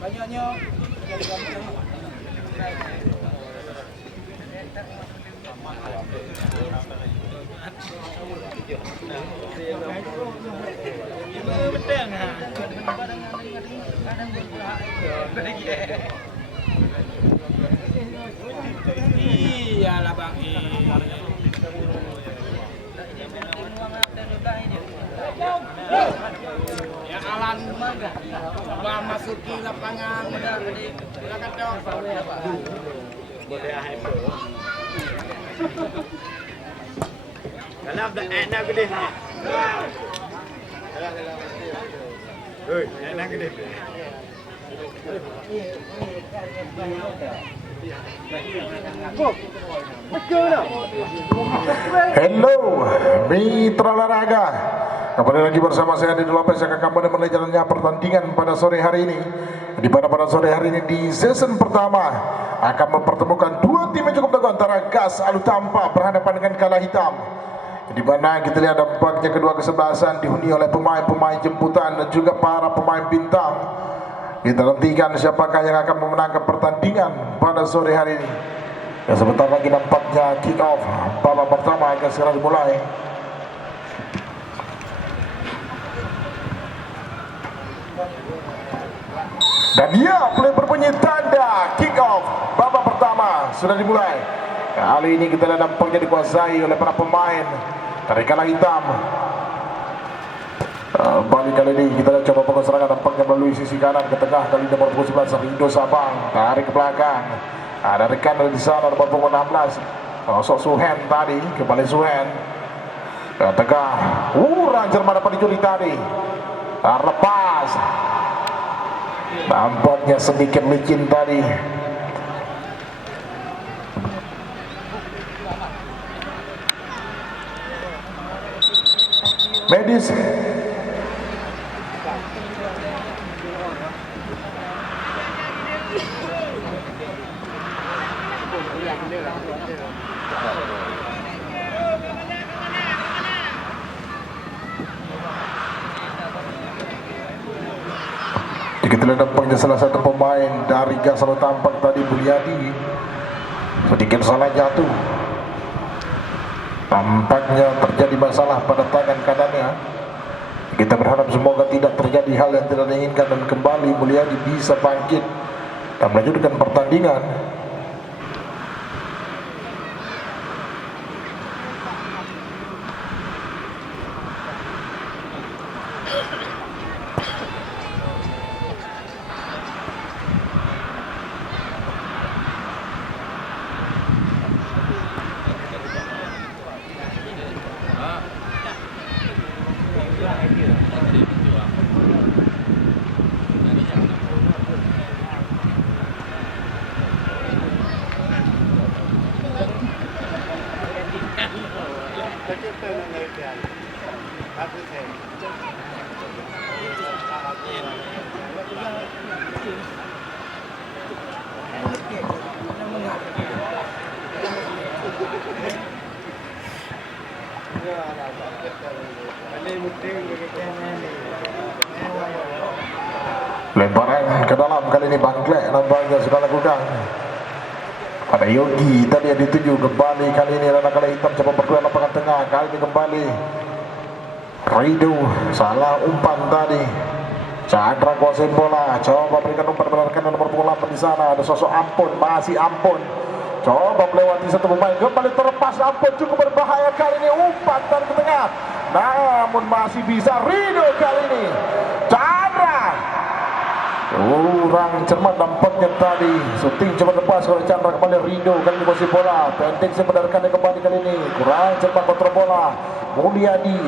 Banyaknya iyalah bang, ya alan bang masuki lapangan silakan dong. Kalau ada enak gede. Hei, enak gede. Hello, mitra olahraga. Kembali lagi bersama saya Didi Lopez yang akan menemani jalannya pertandingan pada sore hari ini. Di mana pada sore hari ini di season pertama akan mempertemukan dua tim yang cukup teguh antara Gas Alu Tampak berhadapan dengan Kala Hitam. Di mana kita lihat dampaknya kedua kesebelasan dihuni oleh pemain-pemain jemputan dan juga para pemain bintang. Kita nantikan siapakah yang akan memenangkan pertandingan pada sore hari ini. Ya, sebentar lagi nampaknya kick off babak pertama akan segera dimulai. Dan dia mulai berbunyi tanda kick off babak pertama sudah dimulai. Kali ini kita lihat nampaknya dikuasai oleh para pemain dari Kala Hitam. Balik kali ini kita lihat coba pokok serangan nampaknya melalui sisi kanan ke tengah. Kali ini nomor 11 Rindo Sabang tarik ke belakang. Ada rekan dari sana nomor 16 sosok Suhen tadi, kembali Suhen ke tengah. Ranger mana dapat dicuri tadi, terlepas. Nampaknya sedikit licin tadi. Medis kita lihat nampaknya salah satu pemain dari Gas Alu Tampak tadi, Buliadi, sedikit salah jatuh. Tampaknya terjadi masalah pada tangan kanannya. Kita berharap semoga tidak terjadi hal yang tidak diinginkan dan kembali Buliadi bisa bangkit dan melanjutkan pertandingan. Lemparan ke dalam kali ini Bangklek nampaknya sudah lakukan pada Yogi tadi yang dituju. Kembali kali ini adalah Kala Hitam coba berdua lapangan tengah. Kali ini kembali Rido salah umpan tadi. Chandra kuasai bola, coba berikan umpan benarkan nomor 8 di sana. Ada sosok Ampun, masih Ampun. Coba melewati satu pemain, kembali terlepas Ampun, cukup berbahaya kali ini umpan dari ke tengah. Namun masih bisa Rido kali ini. Chandra kurang cermat dampaknya tadi. Shooting coba lepas oleh Chandra, kembali Rido kali ini kuasai bola. Penting sebenarnya kembali kali ini. Kurang cermat kontrol bola. Mulyadi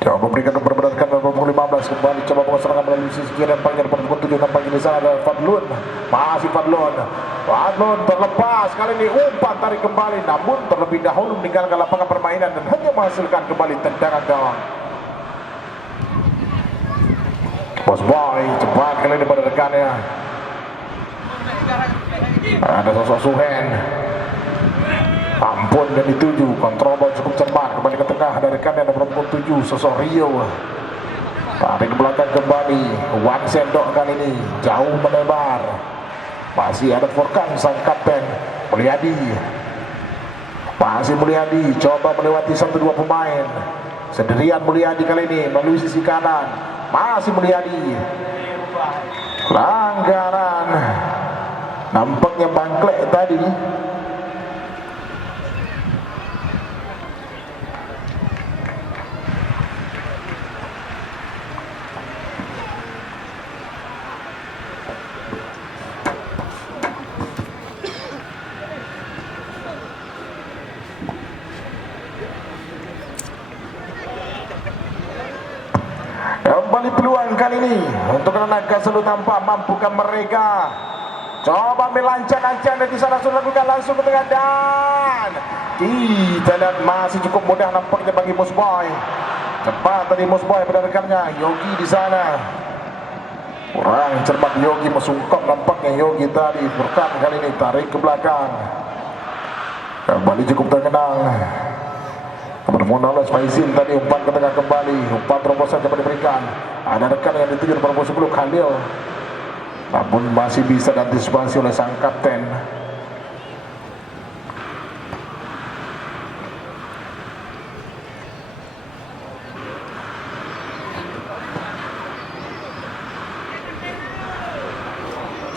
coba berikan memperbenarkan nomor 15 kembali coba bawa serangan melalui sisi kiri nampaknya nomor 7 nampaknya di sana ada Fadlun, masih Fadlun terlepas kali ini umpan tarik kembali namun terlebih dahulu meninggalkan lapangan permainan dan hanya menghasilkan kembali tendangan gawang. Bos Boy cepat kali ini pada rekannya, ada sosok Suhen Ampun dan dituju, kontrol bola cukup cermat, kembali ke tengah dari rekannya nomor 7 sosok Rio. Tarik ke belakang kembali, Wan Sendok kali ini jauh melebar. Masih ada Furkan sang kapten Mulyadi. Masih Mulyadi coba melewati 1-2 pemain. Sendirian Mulyadi kali ini melalui sisi kanan. Masih Mulyadi. Pelanggaran. Nampaknya bangklek tadi. Kembali peluang kali ini untuk Naga Selu Tampak, mampukah mereka? Coba melancang-lancang dari sana, sudah lakukan langsung ke tengah dan kita lihat masih cukup mudah nampaknya bagi Musboy. Cepat tadi Musboy pada rekannya Yogi di sana. Kurang cermat Yogi, mesungkap nampaknya Yogi tadi. Furkan kali ini tarik ke belakang. Kembali cukup terkenal. Bermonolos Faizin tadi umpan ke tengah kembali, umpan terobosan coba diberikan. Ada rekan yang dituju nomor 10 Khalil, namun masih bisa diantisipasi oleh sang kapten.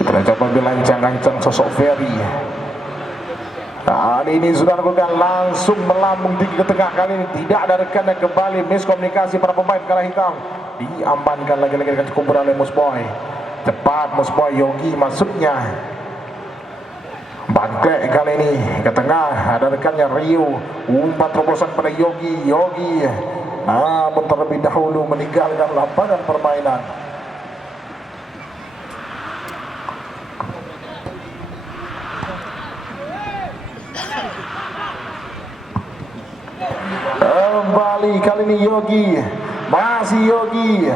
Kita coba bilancang-lancang sosok Ferry. Kali ini sudah lakukan langsung melambung tinggi ke tengah. Kali ini tidak ada rekan yang kembali, miskomunikasi para pemain Kala Hitam. Diamankan lagi-lagi dengan cukup berat oleh Musboy. Cepat Musboy, Yogi masuknya. Bangklek kali ini ke tengah, ada rekannya Rio. Umpan terobosan pada Yogi. Yogi namun terlebih dahulu meninggalkan lapangan permainan. Kembali kali ini Yogi, masih Yogi,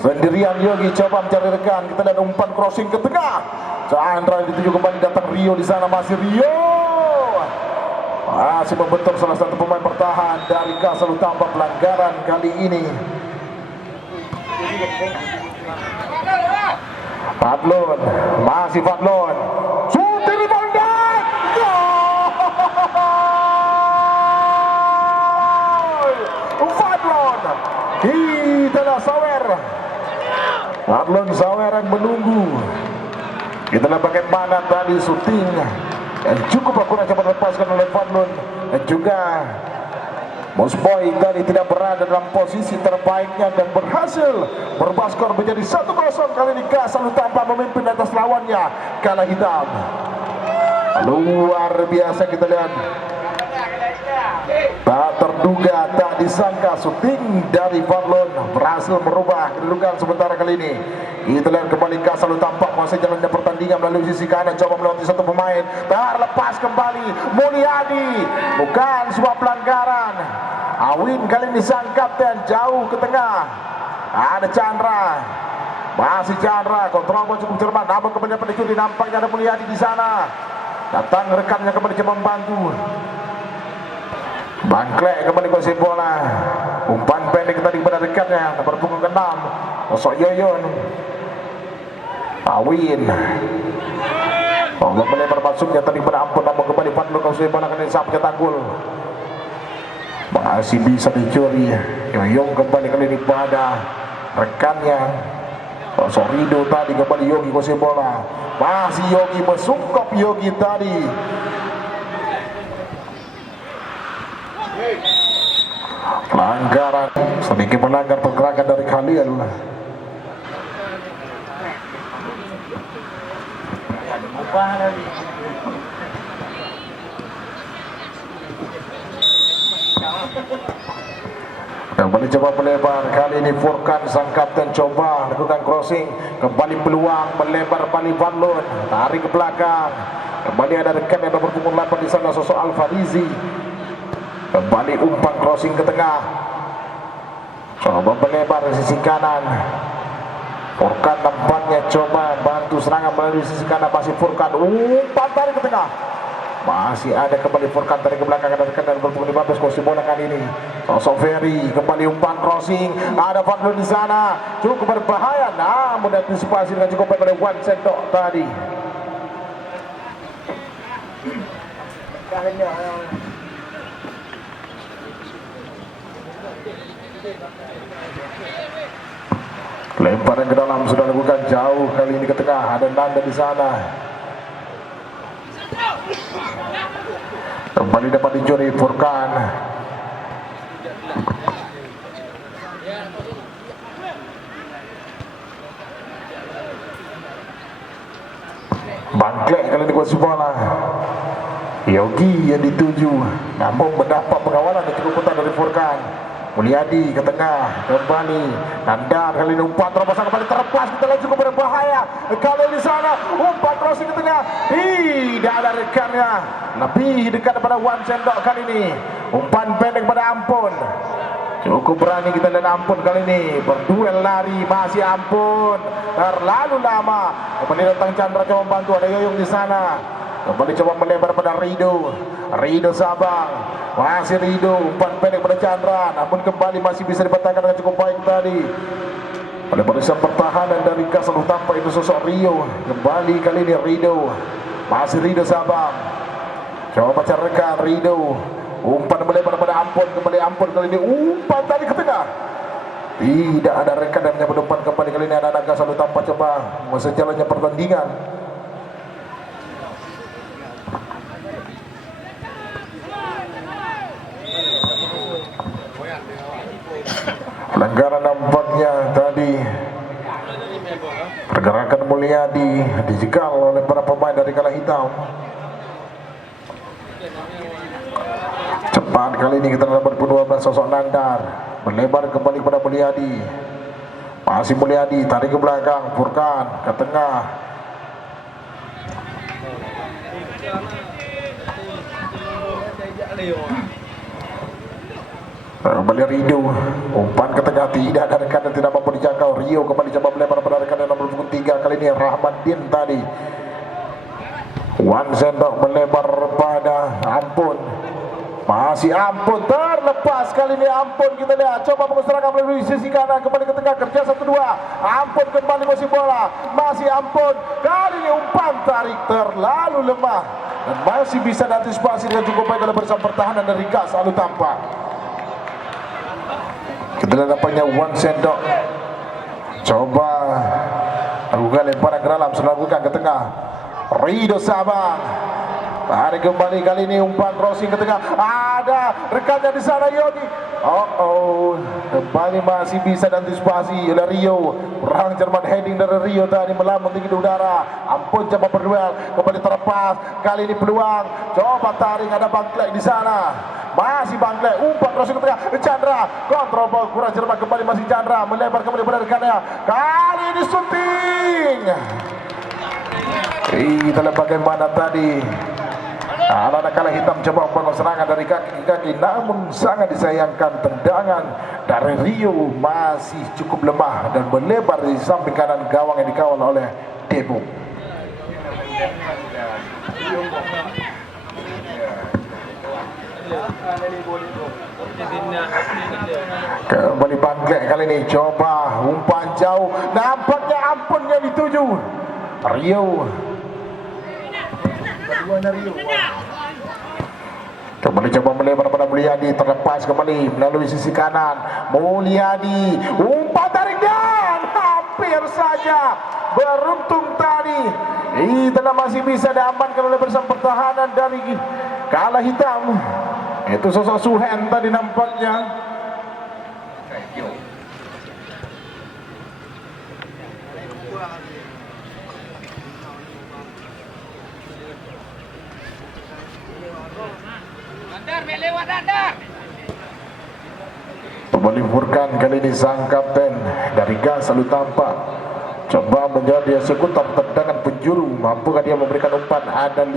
sendirian Yogi coba mencari rekan. Kita lihat umpan crossing ke tengah. Chandra dituju kembali, datang Rio di sana, masih Rio, masih membentur salah satu pemain bertahan dari Kaselu Tampak. Pelanggaran kali ini. Fadlon, masih Fadlon, shooting rebound, Fadlon, kita Sawer. Fadlon Sawer yang menunggu. Kita lihat bagaimana tadi syuting yang cukup akurat coba dilepaskan oleh Fadlon, dan juga Musboy tadi tidak berada dalam posisi terbaiknya dan berhasil merubah skor menjadi 1-0. Kali ini Kaselu Tampak memimpin atas lawannya Kala Hitam. Luar biasa, kita lihat. Tak terduga, tak disangka syuting dari Fadlon berhasil merubah kedudukan sementara kali ini. Kita lihat kembali Kaselu Tampak masih jalannya pertandingan melalui sisi kanan, coba melewati satu pemain, terlepas kembali Mulyadi, bukan sebuah pelanggaran. Awin kali ini sang kapten jauh ke tengah. Ada Chandra, masih Chandra, kontrol bola cukup cermat, namun kembali pada kiri nampaknya ada Mulyadi di sana. Datang rekannya kembali coba membantu. Bangklek kembali kuasai bola. Umpan pendek tadi kepada rekannya, nomor punggung ke-6 sosok Yoyon. Awin Allah melebar masuknya tadi pada ampun, namun kembali Fadlon kuasai bola kali ini sampai tanggul. Masih bisa dicuri. Yoyong kembali kali ini pada rekannya sosok Rido tadi, kembali Yogi kuasai bola. Masih Yogi, mesungkap Yogi tadi. Pelanggaran, sedikit melanggar pergerakan dari Khalil. Kembali coba melebar, kali ini Furkan sang kapten coba lakukan crossing, kembali peluang melebar kembali Fadlon, tarik ke belakang. Kembali ada rekan yang nomor punggung 8 di sana sosok Al-Farizi. Kembali umpan crossing ke tengah, coba melebar di sisi kanan. Furkan nampaknya coba bantu serangan melalui sisi kanan, masih Furkan, umpan tarik ke tengah. Masih ada kembali Furkan dari ke belakang, ada rekan dan berpukul 15 kursi bola kali ini. Sosok Ferry kembali umpan crossing, ada Fadlun di sana, cukup berbahaya, namun antisipasi dengan cukup baik oleh Wan Sendok tadi. Lemparan ke dalam sudah dilakukan jauh kali ini ke tengah, ada Nanda di sana. Kembali dapat dicuri Furkan. Bangklek kali ini kuasa bola. Yogi yang dituju, namun mendapat pengawalan yang cukup ketat dari Furkan. Mulyadi ke tengah, kembali Nandar kali ini umpan terobosan kembali terlepas, kita lihat cukup berbahaya. Kalau di sana umpan crossing ke tengah, tidak ada rekannya, lebih dekat daripada Wan Sendok kali ini. Umpan pendek pada Ampun, cukup berani kita lihat Ampun kali ini berduel lari, masih Ampun terlalu lama. Kembali datang Chandra coba membantu, ada Yoyong di sana. Kembali coba melebar pada Rido Sabang, masih Rido, umpan pendek pada Chandra, namun kembali masih bisa dibantahkan dengan cukup baik tadi oleh barisan pertahanan dari Kasal tanpa itu sosok Rio. Kembali kali ini Rido, masih Rido Sabang, coba baca rekan Rido, umpan melebar pada Ampun, kembali Ampun kali ini umpan tadi ke tengah, tidak ada rekan dan menyambut umpan kembali kali ini anak-anak Kasal tanpa coba masa jalannya pertandingan. Pelanggaran nampaknya tadi, pergerakan Mulyadi dijegal oleh para pemain dari Kala Hitam. Cepat kali ini kita dapat berdua sosok Nandar, melebar kembali pada Mulyadi, masih Mulyadi tarik ke belakang, Furkan ke tengah. Kembali Rido, umpan ke tengah, tidak ada rekan dan tidak mampu dijangkau. Rio kembali coba melebar pada rekan yang nomor 3 kali ini Rahmaddin tadi. Wan Sendok melebar pada Ampun, masih Ampun terlepas kali ini Ampun, kita lihat coba pengusaha melalui sisi kanan, kembali ke tengah, kerja 1-2. Ampun kembali masih bola, masih Ampun, kali ini umpan tarik terlalu lemah dan masih bisa diantisipasi dengan cukup baik oleh barisan pertahanan dari Gas Alu Tampak. Kita lihat dapatnya Wan Sendok, coba lakukan lemparan ke dalam, sudah lakukan ke tengah. Rido Sabang tarik kembali kali ini, umpan crossing ke tengah, ada rekannya di sana Yogi. Kembali masih bisa diantisipasi oleh Rio. Perang Jerman heading dari Rio tadi melambung tinggi di udara. Ampun coba berduel, kembali terlepas. Kali ini peluang, coba tarik, ada Bangklek di sana. Masih Bangklek, umpan crossing ke tengah, Chandra kontrol ball kurang Jerman, kembali masih Chandra melebar kembali pada rekannya. Kali ini shooting. Kita lihat bagaimana tadi anak-anak Kala Hitam coba membangun serangan dari kaki ke kaki, namun sangat disayangkan tendangan dari Rio masih cukup lemah dan melebar di samping kanan gawang yang dikawal oleh Debo. Kembali Bangklek kali ini, coba umpan jauh, nampaknya Ampun yang dituju Rio. Kembali coba melebar pada Mulyadi, terlepas kembali melalui sisi kanan. Mulyadi, umpan tarik dan hampir saja beruntung tadi. Itulah masih bisa diamankan oleh barisan pertahanan dari Kala Hitam. Itu sosok Suhen tadi nampaknya. Kembali Furkan kali ini sang kapten dari Gas Alu Tampak, coba menjadi eksekutor tendangan penjuru. Mampukah dia memberikan umpan? Ada 5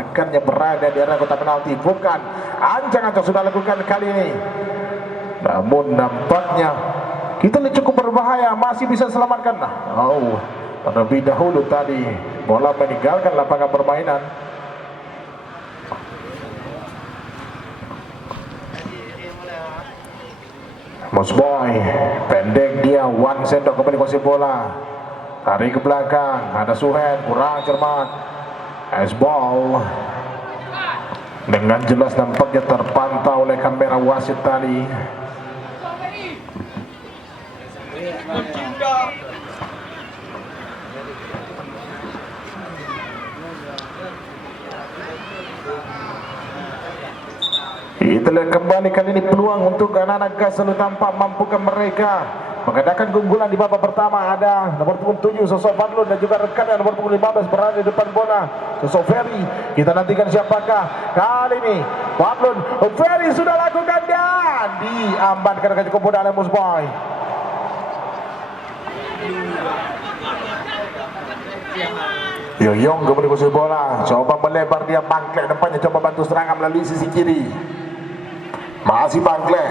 rekannya berada di area kotak penalti. Furkan ancang-ancang sudah lakukan kali ini, namun nampaknya kita lihat cukup berbahaya, masih bisa selamatkan. Terlebih dahulu tadi bola meninggalkan lapangan permainan. Musboy pendek dia, one sendok kembali kuasai bola, tarik ke belakang, ada Suhen kurang cermat. Ice ball dengan jelas nampaknya terpantau oleh kamera wasit tadi. Itulah kembali kali ini peluang untuk anak-anak Gas Selalu Tampak, mampukah mereka mengadakan keunggulan di babak pertama. Ada nomor punggung 7 sosok Fadlun dan juga rekannya nomor punggung 15 berada di depan bola sosok Ferry. Kita nantikan siapakah kali ini. Fadlun, Ferry sudah lakukan dan diamankan dengan cukup mudah oleh Musboy. Yoyong kembali kuasai bola, coba melebar dia, Bangklek depannya coba bantu serangan melalui sisi kiri. Masih Bangklek,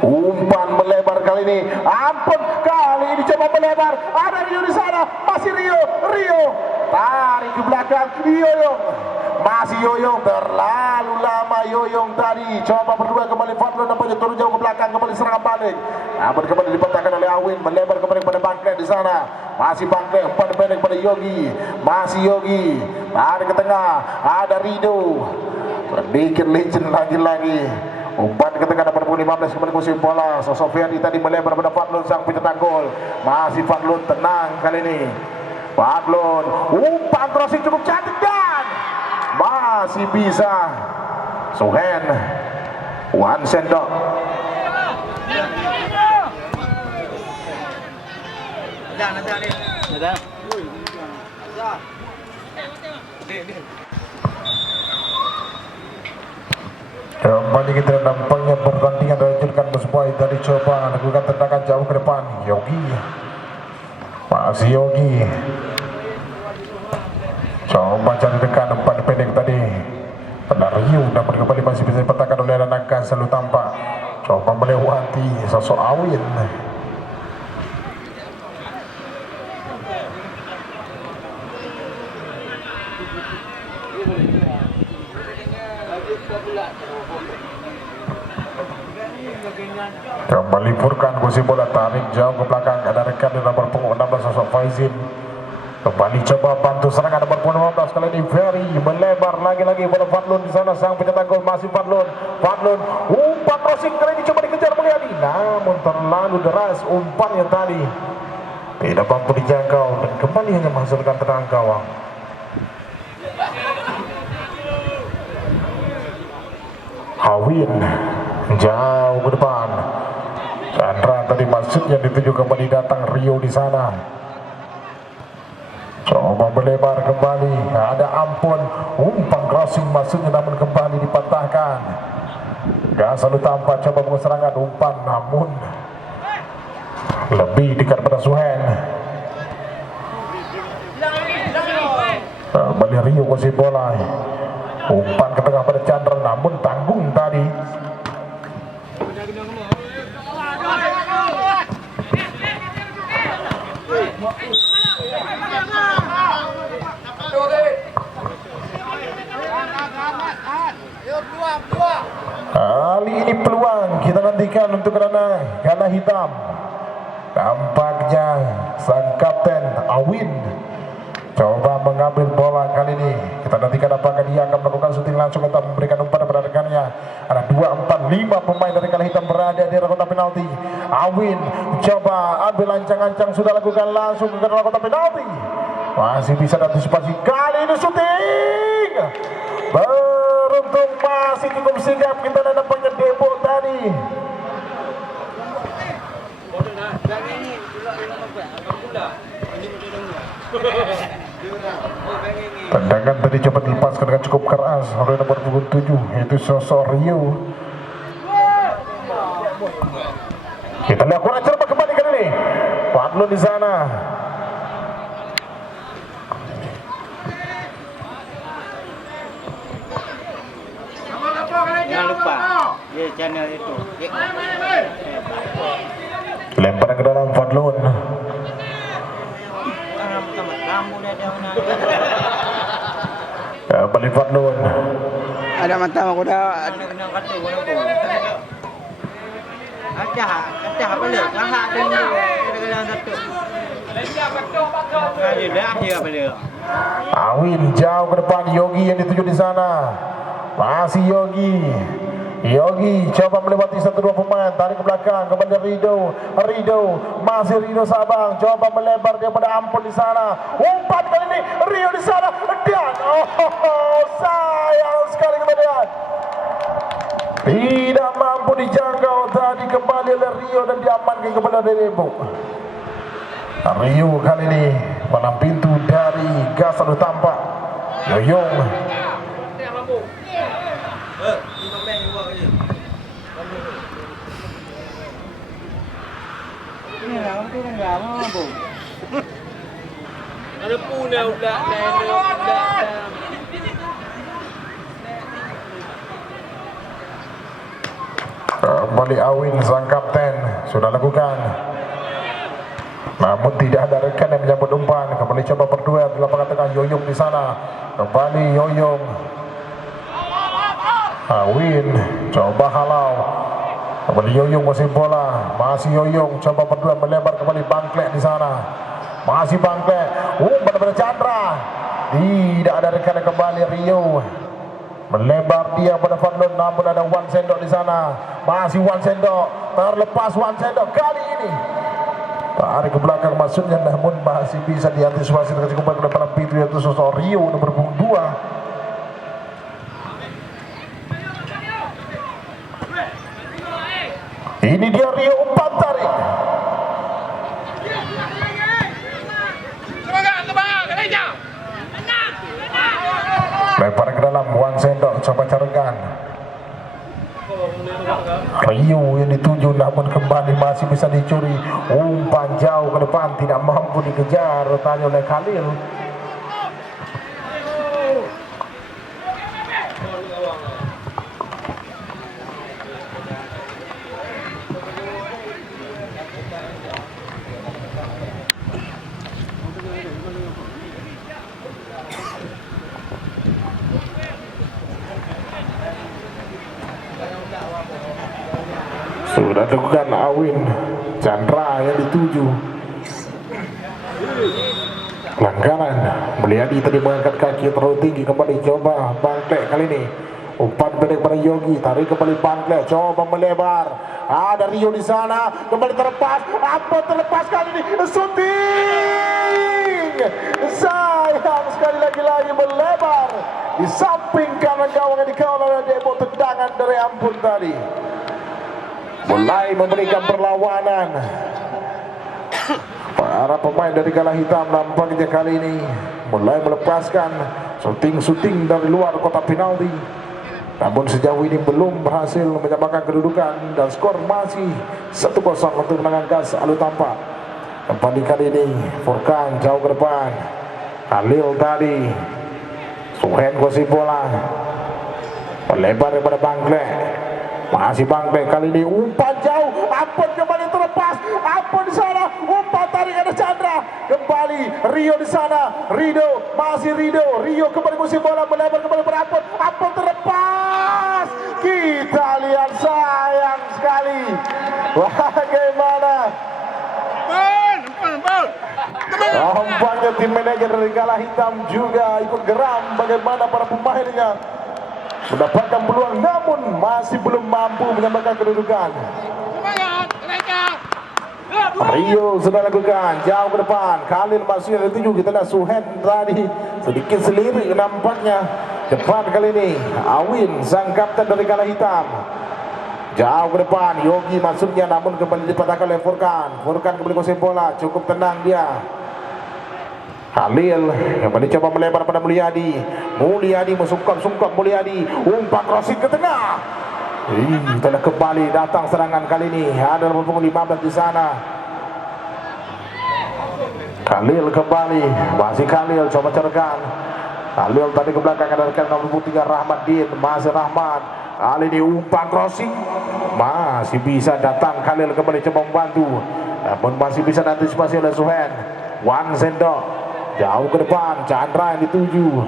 umpan melebar kali ini, ampun, kali ini coba melebar, ada Rio di sana, masih Rio tarik ke belakang, Yoyong, masih Yoyong, terlalu lama Yoyong tadi, coba berdua kembali Fadlun nampaknya turun jauh ke belakang, kembali serangan balik, namun kembali dipatahkan oleh Awin, melebar kembali kepada Bangklek di sana, masih Bangklek, umpan pendek kepada Yogi, masih Yogi, tarik ke tengah, ada Rido, sedikit licin lagi-lagi. Umpan ke tengah nomor 15 kembali kuasai bola. Sosok Ferry tadi melebar pada Fadlun sang pencetak gol. Masih Fadlun tenang kali ini. Fadlun umpan crossing cukup cantik dan masih bisa Suhen one sendok. Kembali kita nampaknya pertandingan dilanjutkan. Musboy tadi coba lakukan tendangan jauh ke depan. Yogi, masih Yogi, coba cari dekat umpan pendek tadi. Pada Rio dapat kembali masih bisa dipatahkan oleh anak Gas Selalu Tampak. Coba melewati sosok Awin. Kembali Furkan kuasai bola, tarik jauh ke belakang, ada rekan di nomor punggung 16 sosok Faizin. Kembali coba bantu serangan nomor punggung 15 kali ini Ferry melebar lagi-lagi pada Fadlun di sana sang pencetak gol masih Fadlun. Umpan crossing kali ini coba dikejar Mulyadi, namun terlalu deras umpannya tadi, tidak mampu dijangkau dan kembali hanya menghasilkan tendangan gawang. Awin jauh ke depan. Chandra tadi maksudnya dituju kembali datang Rio di sana. Coba melebar kembali. Ada ampun. Umpan crossing maksudnya namun kembali dipatahkan. Gas Selalu Tampak coba mengeserangan umpan namun lebih dekat pada Suhen. Kembali Rio kuasai bola. Umpan ke tengah pada Chandra namun tanggung tadi. Kali ini peluang kita nantikan untuk Gana Hitam. Tampaknya sang kapten Awin coba mengambil bola kali ini. Kita nantikan apakah dia akan melakukan syuting langsung atau memberikan umpan kepada rekannya. Ada 2, 4, 5 pemain dari Gana Hitam berada di area kotak penalti. Awin coba ambil ancang-ancang, sudah lakukan langsung ke area kotak penalti. Masih bisa antisipasi kali ini syuting. Beruntung masih cukup sigap kita dan nampaknya debut tadi. Tendangan tadi coba dilepaskan dengan cukup keras oleh nomor punggung 7 yaitu sosok Rio. Kita lihat kurang cermat kembali kali ini. Fadlun di sana. Jangan lupa ya channel itu. Lempar ke dalam Fadlun. Kembali Fadlun. Ada mata aku dah. Kacah balik. Kahak dengan satu. Dah dia balik. Awin jauh ke depan, Yogi yang dituju di sana. Masih Yogi coba melewati 1-2 pemain, tarik ke belakang kepada Rido, masih Rido Sabang, coba melebar daripada Ampun di sana. Umpan kali ini Rio di sana dan sayang sekali kemudian tidak mampu dijangkau tadi kembali oleh Rio dan diamankan kepada Debo. Rio kali ini malam pintu dari gas selalu tampak. Yoyong Ini orang tu enggak mampu. Ada punya udah. Kembali Awin sang kapten sudah lakukan, namun tidak ada rekan yang menyambut umpan. Kembali coba berdua di lapangan tengah, Yoyong di sana. Kembali Yoyong, Awin coba halau. Kembali Yoyong masih bola, masih Yoyong coba berdua melebar kembali Bangklek di sana. Masih Bangklek, pada Chandra. Tidak ada rekan kembali Rio. Melebar dia pada Fadlon, namun ada Wan Sendok di sana. Masih Wan Sendok, terlepas Wan Sendok kali ini. Tarik ke belakang maksudnya, namun masih bisa diantisipasi dengan cukup baik pada pintu yaitu sosok Rio nomor 2. Ini dia Rio umpan tarik. Lempar ke dalam, Wan Sendok coba carikan. Rio yang dituju namun kembali masih bisa dicuri. Umpan jauh ke depan, tidak mampu dikejar tanya oleh Khalil. Sudah lakukan Awin, Chandra yang dituju. Pelanggaran, Mulyadi tadi mengangkat kaki terlalu tinggi. Kembali coba Bangklek kali ini. Umpan pendek pada Yogi, tarik kembali Bangklek, coba melebar. Ada Rio di sana, kembali terlepas. Apa terlepas kali ini? Shooting! Sayang sekali lagi melebar di samping kanan gawang yang dikawal oleh Debo. Tendangan dari Ampun tadi mulai memberikan perlawanan. Para pemain dari Galah Hitam nampaknya kali ini mulai melepaskan syuting dari luar kotak penalti, namun sejauh ini belum berhasil menyamakan kedudukan dan skor masih 1-0 untuk menangkan Gas Alu Tampak. Kembali kali ini Furkan jauh ke depan, Khalil tadi, Suhen kuasai bola, melebar daripada Bangklek. Masih Bangklek kali ini umpan jauh, Ampun kembali terlepas, Ampun di sana, umpan tarik ada Chandra, kembali Rio di sana, Rido, masih Rio kembali musim bola melebar kembali ber Ampun terlepas. Kita lihat sayang sekali, bagaimana Nampaknya tim manajer dari Galah Hitam juga ikut geram bagaimana para pemainnya mendapatkan peluang namun masih belum mampu menyamakan kedudukan. Rio sudah lakukan jauh ke depan, Khalil masih ada 7. Kita lihat Suhen tadi sedikit selirik nampaknya. Cepat kali ini Awin sang kapten dari Galah Hitam jauh ke depan, Yogi maksudnya, namun kembali dipatahkan oleh Furkan kembali kuasai bola, cukup tenang dia. Khalil kembali coba melebar pada Mulyadi sungkap Mulyadi, umpan crossing ke tengah. Telah kembali datang serangan kali ini, ada nomor punggung 15 di sana. Khalil kembali, masih Khalil coba cerkan. Khalil tadi ke belakang, ada rekan nomor 3 Rahmat Din, masih Rahmat. Kali ini umpan crossing, masih bisa datang Khalil kembali coba membantu, namun masih bisa diantisipasi oleh Suhen. Wan Sendok jauh ke depan, Chandra yang dituju.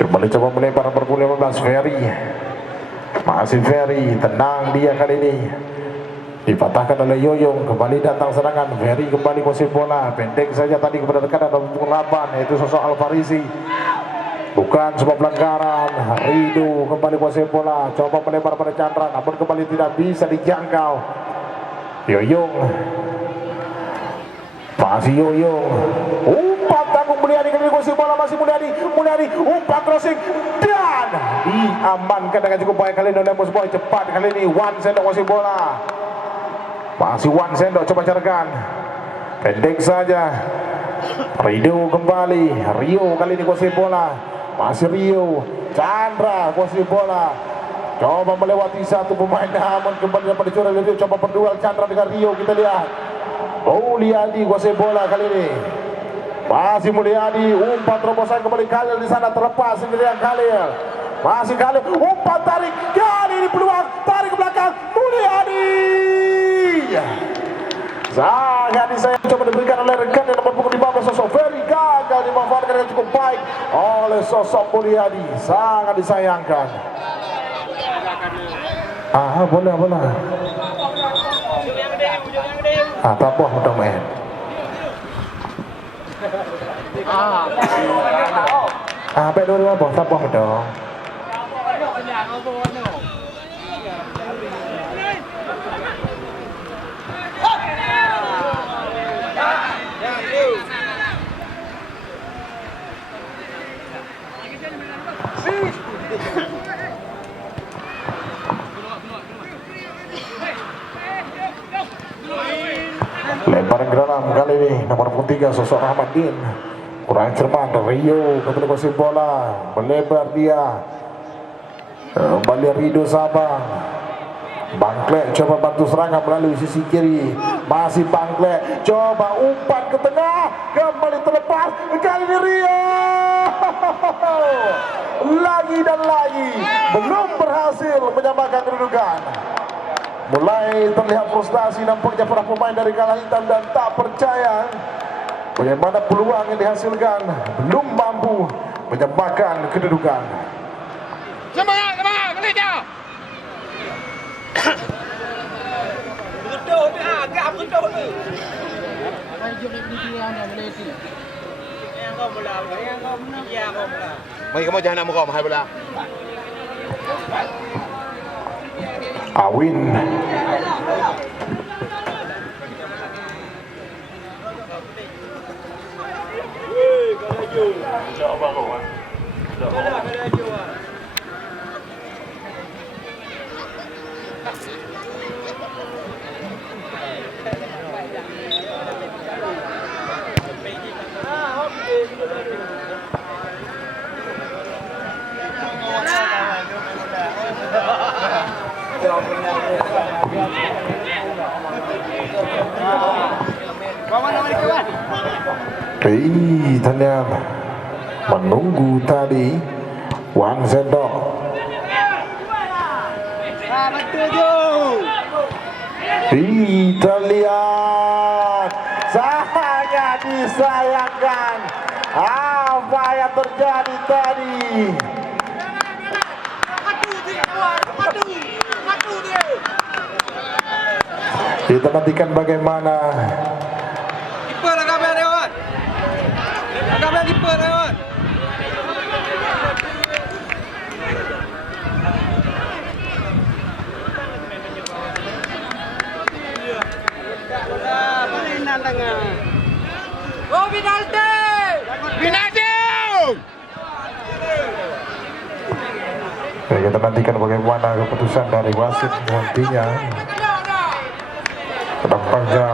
Kembali coba melebar nomor 15 Ferry. Masih Ferry, tenang dia kali ini. Dipatahkan oleh Yoyong, kembali datang serangan. Ferry kembali kuasai bola, pendek saja tadi kepada rekan ada pengelapan, yaitu sosok Alfarisi. Bukan sebuah pelanggaran. Rido kembali kuasai bola, coba melebar pada Chandra, namun kembali tidak bisa dijangkau. Yoyong, masih Yoyong, umpan tanggung Mulyadi kali ini kuasai bola, masih Mulyadi umpan crossing dan diamankan dengan cukup baik kali ini oleh Mus Boy. Cepat kali ini Wan Sendok kuasai bola, masih Wan Sendok coba carikan, pendek saja. Rido kembali, Rio kali ini kuasai bola, masih Rio, Chandra kuasai bola, coba melewati satu pemain, namun kembali dapat dicuri Rio. Coba berduel Chandra dengan Rio, kita lihat. Mulyadi kuasai bola kali ini, masih Mulyadi, umpan terobosan kembali Khalil di sana, terlepas sendirian Khalil, masih Khalil, umpan tarik kali ini peluang, tarik ke belakang Mulyadi. Sangat disayang coba diberikan oleh rekan yang nomor punggung 15 sosok Ferry, gagal dimanfaatkan dengan cukup baik oleh sosok Mulyadi, sangat disayangkan. Bola. Tapoh udah main. Apa dulu apa? Tapoh dong. Lemparan geranam kali ini nomor 3 sosok Rahmadin, kurang cermat. Rio kembali kuasai bola, melebar dia, kembali Rido Sabang. Bangklek coba bantu serangan melalui sisi kiri, masih Bangklek coba umpan ke tengah, kembali terlepas kali ini Rio. Lagi dan lagi belum berhasil menyamakan kedudukan. Mulai terlihat frustasi nampaknya para pemain dari Kala Hitam dan tak percaya bagaimana peluang yang dihasilkan, belum mampu menyamakan kedudukan. Semangat, Malaysia. Betul dia, agak betul tu. Maju di dia ni Malaysia. Yang kau bola, yang kau menang. Ya, kau bola. Mai kamu jangan nak muka mahal bola. Awin ternyata menunggu tadi Wan Sendok. Kita lihat, sangat disayangkan apa yang terjadi tadi. Kita nantikan bagaimana. Kiper lah gambar lewat. Gambar kiper lewat. Oh, penalti! Penalti! Kita nantikan bagaimana keputusan dari wasit nantinya. Nampaknya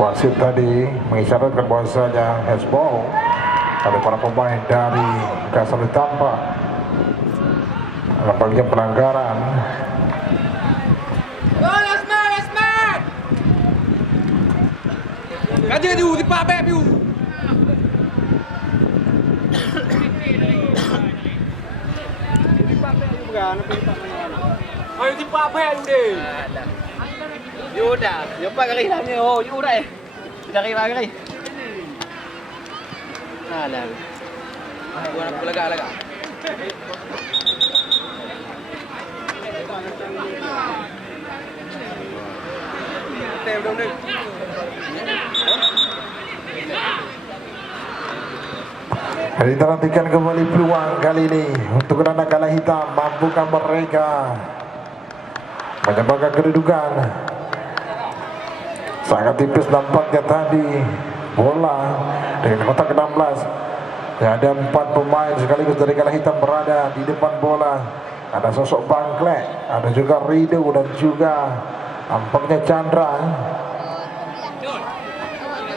wasit tadi mengisyaratkan bahwasanya handball oleh para pemain dari Kasar Tampak. Nampaknya pelanggaran. Kaji di Pak Beb you. Ayo di Pak Beb deh. Yuda, jumpa kali ni. Oh, Yuda eh. Cari lagi. Alah. Gua nak lega. Kita nantikan kembali peluang kali ini untuk anak kalah hitam. Mampukah mereka menyamakan kedudukan? Sangat tipis nampaknya tadi bola dengan kotak 16. Ada 4 pemain sekaligus dari kalah hitam berada di depan bola. Ada sosok Bangklek, ada juga Rido dan juga nampaknya Chandra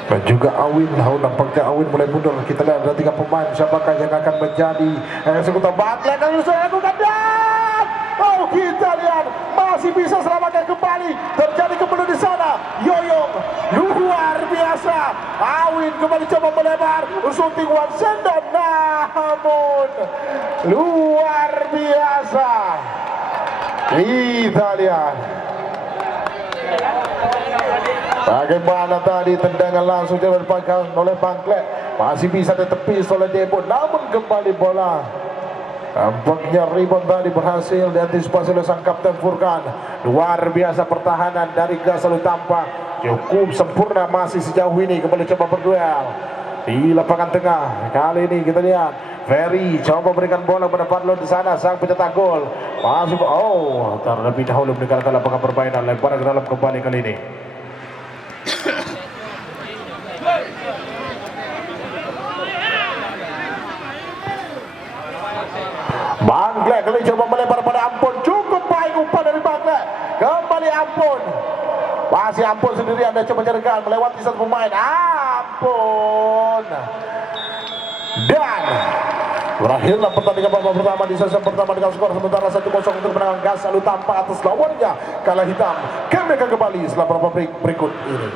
dan juga Awin. Nampaknya Awin mulai mundur. Kita lihat ada 3 pemain. Siapakah yang akan menjadi eksekutor? Bangklek dan saya lakukan dan kita lihat masih bisa selamatkan kembali. Terjadi kemudian di sana Yoyong luar biasa. Awin kembali coba melebar shooting one sendon, namun luar biasa. Kita lihat bagaimana tadi tendangan langsung dilepaskan oleh Bangklek. Masih bisa ditepis oleh Debo, namun kembali bola. Tampaknya rebound tadi berhasil diantisipasi oleh sang kapten Furkan. Luar biasa pertahanan dari Gasalu tampak cukup sempurna masih sejauh ini. Kembali coba berduel di lapangan tengah. Kali ini kita lihat Ferry coba berikan bola pada Fadlon di sana, sang pencetak gol. Masuk terlebih dahulu meninggalkan lapangan permainan. Lemparan ke dalam kembali kali ini. Bangklek kali coba melebar pada Ampun. Cukup baik umpan dari Bangklek. Kembali Ampun. Masih Ampun sendirian dan coba jaringkan melewati satu pemain. Ampun. Dan berakhirlah pertandingan babak pertama di sesi pertama dengan skor sementara 1-0 untuk menangkan Gasalu tampak atas lawannya kalah hitam. Kami akan kembali setelah beberapa break berikut ini.